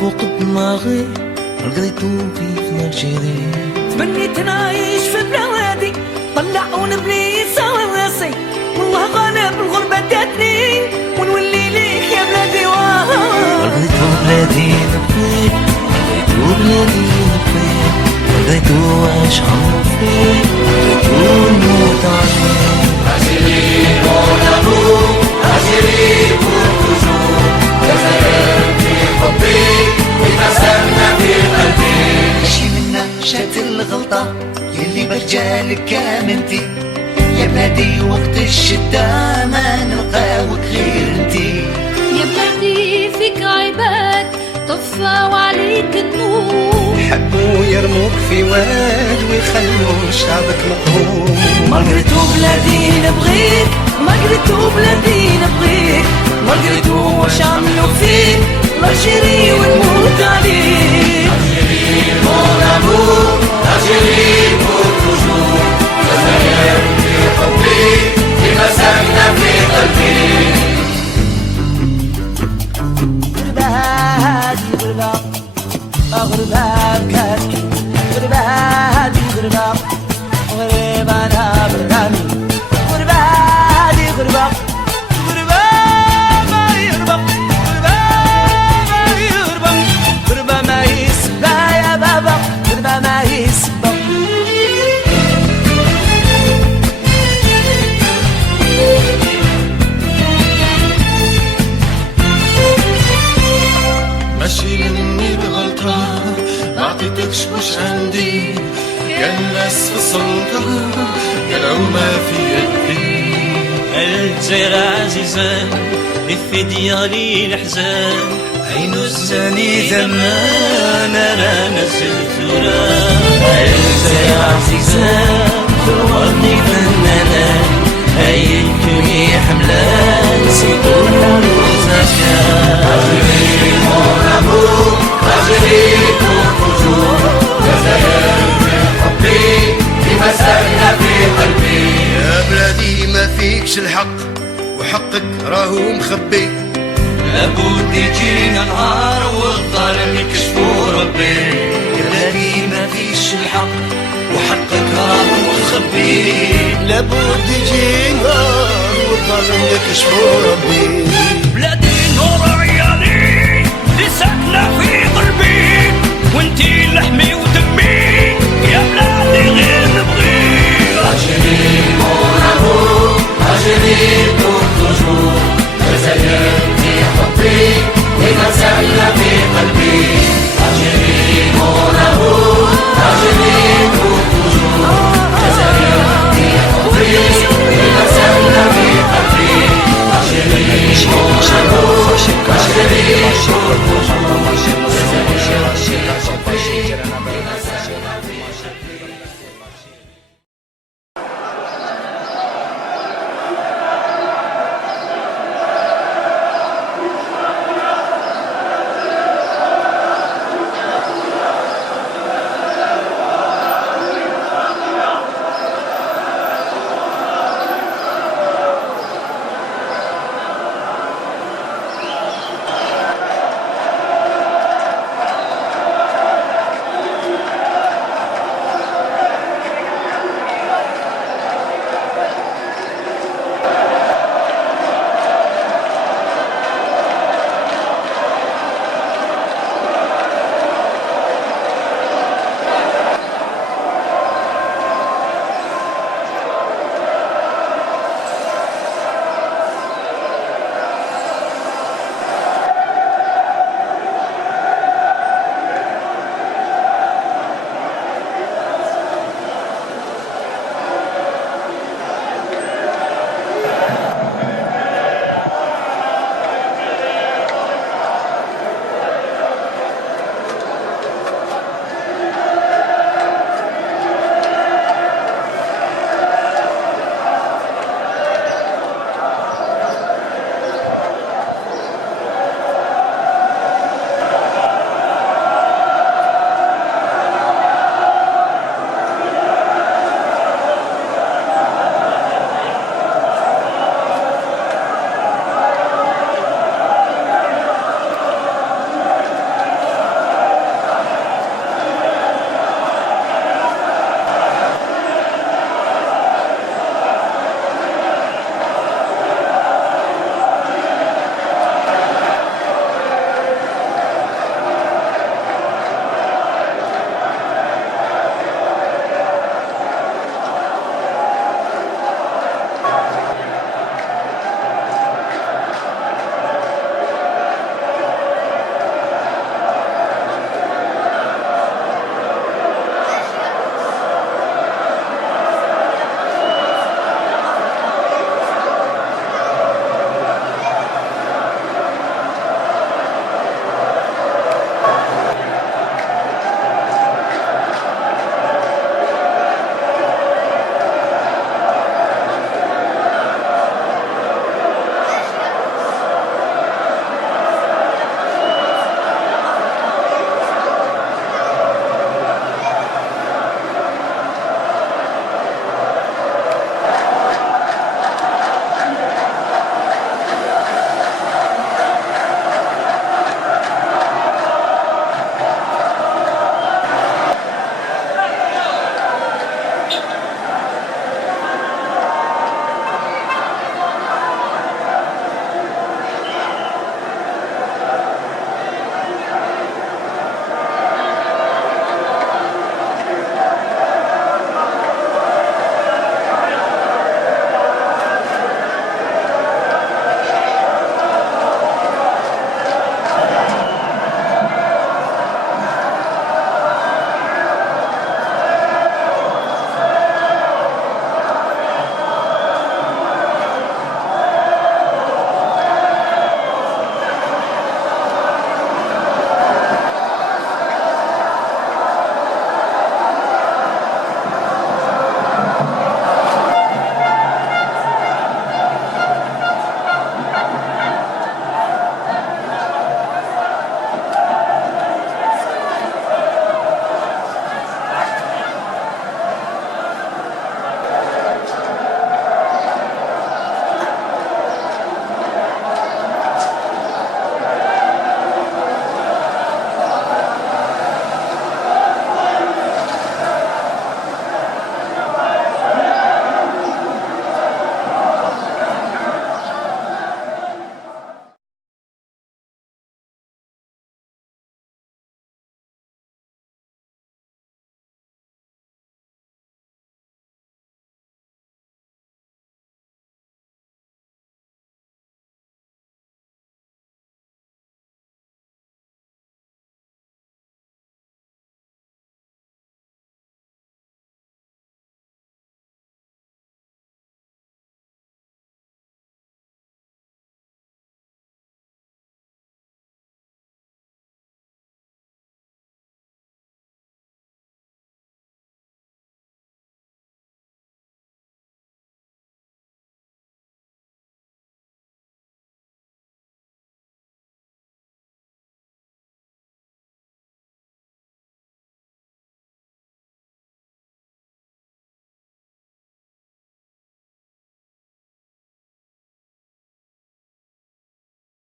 فوق دماغي لقيتو في الجيري. تمنيت نعيش في بلادي طلع ونبني سوا راسي، والله غالب الغربة داتني ونولي ليك يا بلادي. لقيتو بلادي نبغيك، لقيتو بلادي نبغيك، لقيتو واش عمرو فيك، لقيتو نموت عليك. Algérie mon amour, Algérie pour toujours. جزائر في حبي وتسنى في قلبي. ماشي منا جات الغلطة يلي برجالك كامنتي، يا بلادي وقت الشدة ما نلقاوك غير انتي. يا بلادي فيك عباد طفاو عليك النور، يحبوا يرموك في واد ويخلوا شعبك مقهور. مالقريتو بلادي نبغيك، مالقريتو بلادي نبغيك، مالقريتو واش عملو فيك الجيري ونموت عليك. Algérie mon amour, Algérie pour toujours. جزائر في حبي وتسنى في قلبي. غربة هادي غربة، غربة بكاتي، غربة هادي غربة، غريب أنا برامي. غربة هادي غربة، غربة ماهي غربة، غربة ماهي غربة، غربة ماهي سبا يا بابا، غربة ماهي سبا. ماشي مني الغلطة ما عطيتكش مش عندي، كان الناس في السلطة قالوا ما في يدي. الجزيرة عزيزة في ديالي الحزان، عينو الزاني زمان انا نزلت وراه. الجزيرة عزيزة ضربني فنانة، هيكوني حملان نسيتو زكاة. Algérie mon amour, Algérie pour toujours. جزائر في حبي وتسنى في قلبي. يا بلادي ما فيكش الحق وحقك راهو مخبي. لابد يجينا نهار والظالم يكشفو ربي. يا بلادي ما فيش الحق وحقك راهو مخبي. لابد يجي نهار والظالم يكشفوا ربي. بلادي نور عيالي اللي ساكنة في قلبي، وانتي لحمي ودمي يا بلادي غير